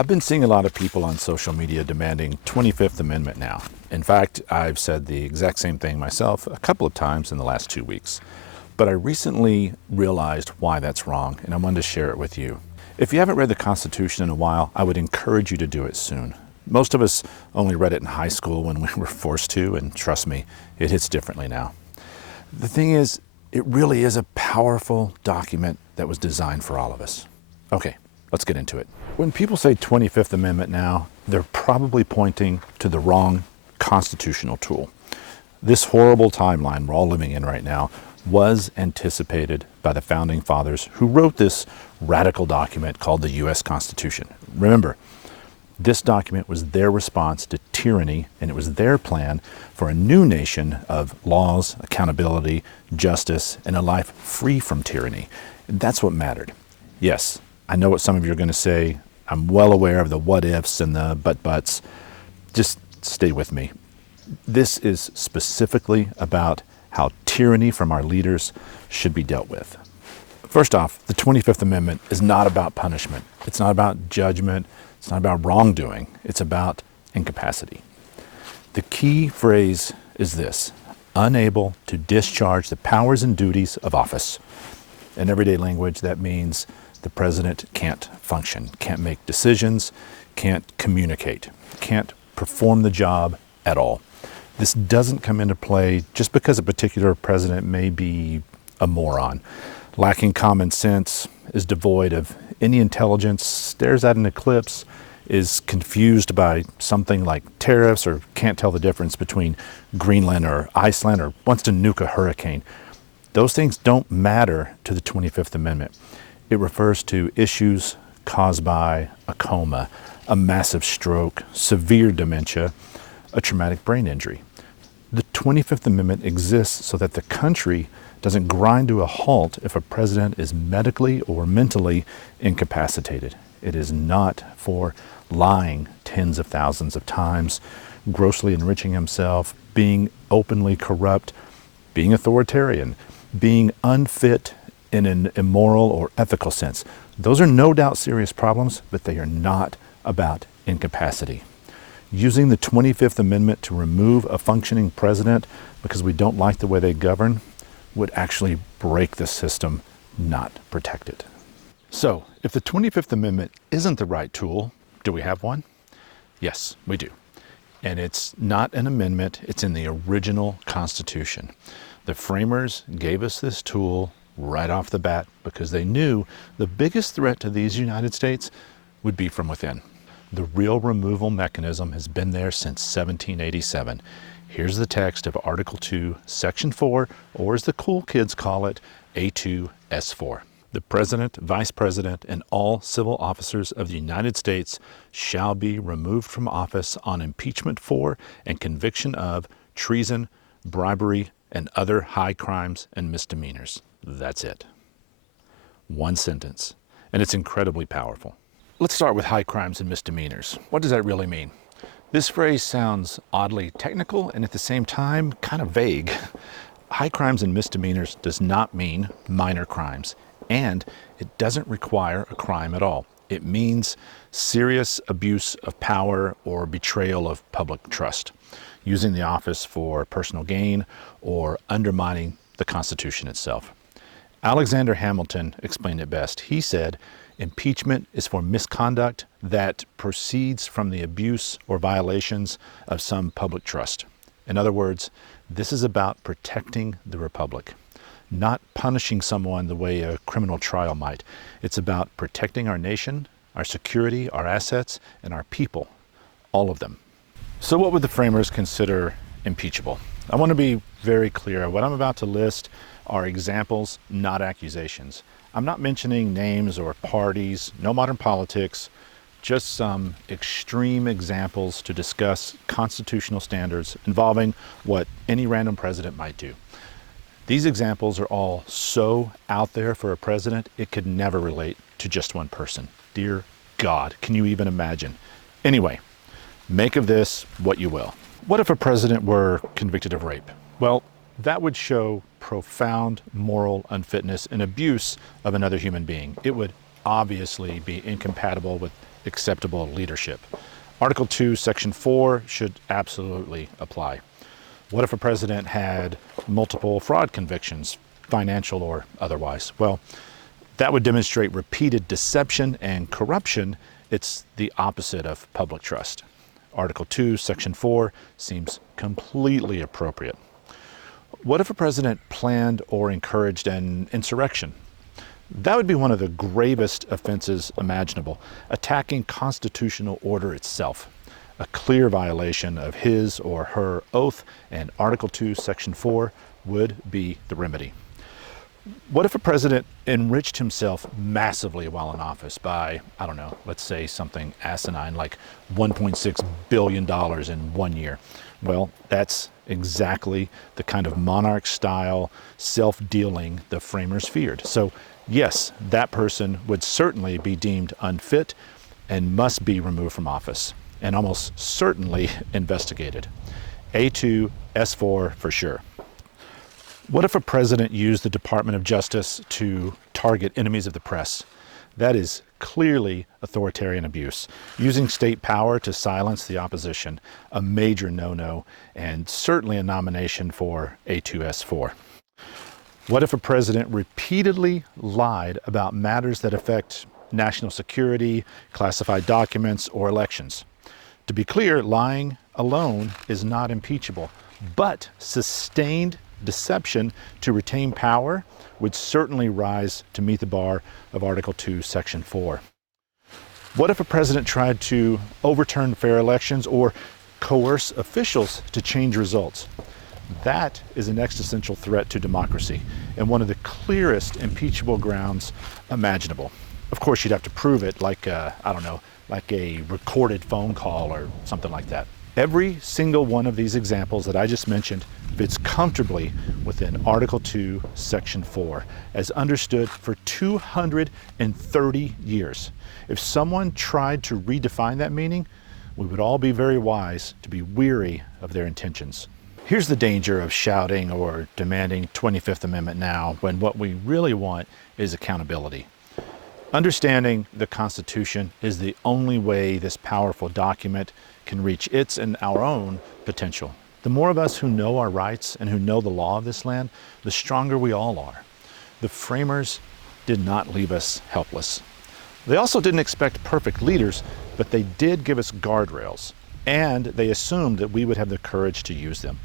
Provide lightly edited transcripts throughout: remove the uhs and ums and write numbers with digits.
I've been seeing a lot of people on social media demanding 25th Amendment now. In fact, I've said the exact same thing myself a couple of times in the last 2 weeks. But I recently realized why that's wrong, and I wanted to share it with you. If you haven't read the Constitution in a while, I would encourage you to do it soon. Most of us only read it in high school when we were forced to, and trust me, it hits differently now. The thing is, it really is a powerful document that was designed for all of us. Okay, let's get into it. When people say 25th Amendment now, they're probably pointing to the wrong constitutional tool. This horrible timeline we're all living in right now was anticipated by the founding fathers who wrote this radical document called the U.S. Constitution. Remember, this document was their response to tyranny, and it was their plan for a new nation of laws, accountability, justice, and a life free from tyranny. And that's what mattered. Yes, I know what some of you are going to say. I'm well aware of the what ifs and the buts. Just stay with me. This is specifically about how tyranny from our leaders should be dealt with. First off, the 25th Amendment is not about punishment. It's not about judgment. It's not about wrongdoing. It's about incapacity. The key phrase is this: unable to discharge the powers and duties of office. In everyday language, that means the president can't function, can't make decisions, can't communicate, can't perform the job at all. This doesn't come into play just because a particular president may be a moron, lacking common sense, is devoid of any intelligence, stares at an eclipse, is confused by something like tariffs, or can't tell the difference between Greenland or Iceland, or wants to nuke a hurricane. Those things don't matter to the 25th Amendment. It refers to issues caused by a coma, a massive stroke, severe dementia, a traumatic brain injury. The 25th Amendment exists so that the country doesn't grind to a halt if a president is medically or mentally incapacitated. It is not for lying tens of thousands of times, grossly enriching himself, being openly corrupt, being authoritarian, being unfit in an immoral or ethical sense. Those are no doubt serious problems, but they are not about incapacity. Using the 25th Amendment to remove a functioning president because we don't like the way they govern would actually break the system, not protect it. So, if the 25th Amendment isn't the right tool, do we have one? Yes, we do. And it's not an amendment, it's in the original Constitution. The framers gave us this tool right off the bat because they knew the biggest threat to these United States would be from within. The real removal mechanism has been there since 1787. Here's the text of Article 2, Section 4, or as the cool kids call it, A2S4. The President, Vice President, and all civil officers of the United States shall be removed from office on impeachment for and conviction of treason, bribery, and other high crimes and misdemeanors. That's it. One sentence, and it's incredibly powerful. Let's start with high crimes and misdemeanors. What does that really mean? This phrase sounds oddly technical and at the same time kind of vague. High crimes and misdemeanors does not mean minor crimes, and it doesn't require a crime at all. It means serious abuse of power or betrayal of public trust, using the office for personal gain or undermining the Constitution itself. Alexander Hamilton explained it best. He said, impeachment is for misconduct that proceeds from the abuse or violations of some public trust. In other words, this is about protecting the republic, not punishing someone the way a criminal trial might. It's about protecting our nation, our security, our assets, and our people, all of them. So what would the framers consider impeachable? I want to be very clear. What I'm about to list are examples, not accusations. I'm not mentioning names or parties, no modern politics, just some extreme examples to discuss constitutional standards involving what any random president might do. These examples are all so out there for a president, it could never relate to just one person. Dear God, can you even imagine? Anyway, make of this what you will. What if a president were convicted of rape? Well, that would show profound moral unfitness and abuse of another human being. It would obviously be incompatible with acceptable leadership. Article 2, Section 4 should absolutely apply. What if a president had multiple fraud convictions, financial or otherwise? Well, that would demonstrate repeated deception and corruption. It's the opposite of public trust. Article 2, Section 4 seems completely appropriate. What if a president planned or encouraged an insurrection? That would be one of the gravest offenses imaginable, attacking constitutional order itself, a clear violation of his or her oath, and Article 2, Section 4 would be the remedy. What if a president enriched himself massively while in office by, I don't know, let's say something asinine like $1.6 billion in 1 year? Well, that's exactly the kind of monarch-style self-dealing the framers feared. So yes, that person would certainly be deemed unfit and must be removed from office, and almost certainly investigated. A2, S4 for sure. What if a president used the Department of Justice to target enemies of the press? That is clearly authoritarian abuse. Using state power to silence the opposition, a major no-no, and certainly a nomination for A2S4. What if a president repeatedly lied about matters that affect national security, classified documents, or elections? To be clear, lying alone is not impeachable, but sustained deception to retain power would certainly rise to meet the bar of Article 2, Section 4. What if a president tried to overturn fair elections or coerce officials to change results? That is an existential threat to democracy and one of the clearest impeachable grounds imaginable. Of course, you'd have to prove it like, I don't know, like a recorded phone call or something like that. Every single one of these examples that I just mentioned fits comfortably within Article 2, Section 4, as understood for 230 years. If someone tried to redefine that meaning, we would all be very wise to be weary of their intentions. Here's the danger of shouting or demanding 25th Amendment now when what we really want is accountability. Understanding the Constitution is the only way this powerful document can reach its and our own potential. The more of us who know our rights and who know the law of this land, the stronger we all are. The framers did not leave us helpless. They also didn't expect perfect leaders, but they did give us guardrails, and they assumed that we would have the courage to use them.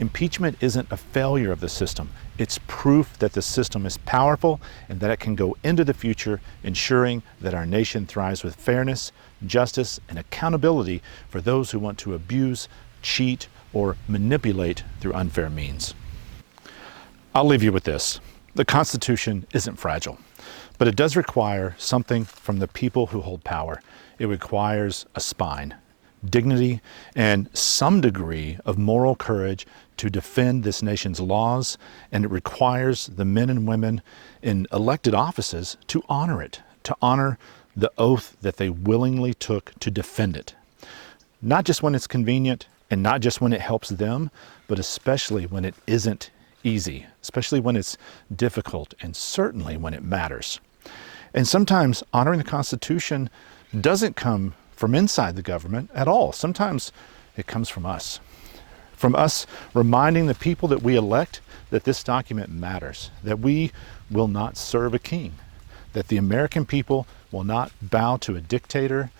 Impeachment isn't a failure of the system. It's proof that the system is powerful and that it can go into the future, ensuring that our nation thrives with fairness, justice, and accountability for those who want to abuse, cheat, or manipulate through unfair means. I'll leave you with this. The Constitution isn't fragile, but it does require something from the people who hold power. It requires a spine, dignity, and some degree of moral courage to defend this nation's laws, and it requires the men and women in elected offices to honor it, to honor the oath that they willingly took to defend it. Not just when it's convenient, and not just when it helps them, but especially when it isn't easy, especially when it's difficult, and certainly when it matters. And sometimes honoring the Constitution doesn't come from inside the government at all. Sometimes it comes from us reminding the people that we elect that this document matters, that we will not serve a king, that the American people will not bow to a dictator,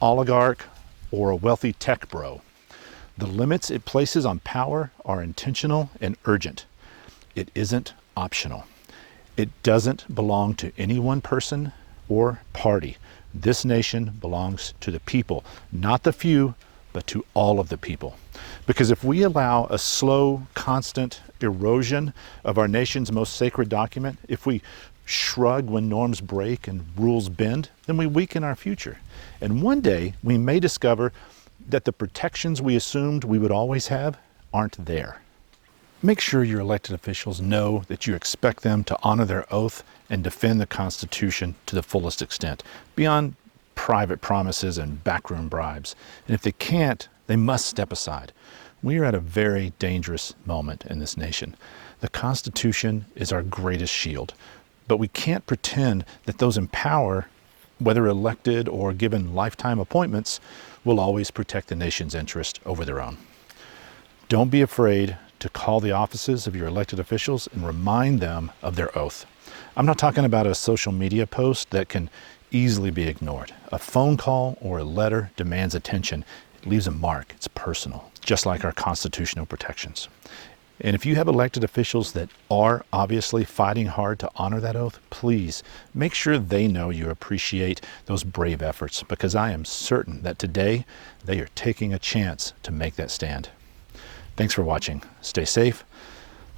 oligarch, or a wealthy tech bro. The limits it places on power are intentional and urgent. It isn't optional. It doesn't belong to any one person or party. This nation belongs to the people, not the few, but to all of the people. Because if we allow a slow, constant erosion of our nation's most sacred document, if we shrug when norms break and rules bend, then we weaken our future. And one day we may discover that the protections we assumed we would always have aren't there. Make sure your elected officials know that you expect them to honor their oath and defend the Constitution to the fullest extent, beyond private promises and backroom bribes. And if they can't, they must step aside. We are at a very dangerous moment in this nation. The Constitution is our greatest shield, but we can't pretend that those in power whether elected or given lifetime appointments, will always protect the nation's interest over their own. Don't be afraid to call the offices of your elected officials and remind them of their oath. I'm not talking about a social media post that can easily be ignored. A phone call or a letter demands attention. It leaves a mark. It's personal, just like our constitutional protections. And if you have elected officials that are obviously fighting hard to honor that oath, please make sure they know you appreciate those brave efforts, because I am certain that today they are taking a chance to make that stand. Thanks for watching. Stay safe,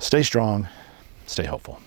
stay strong, stay hopeful.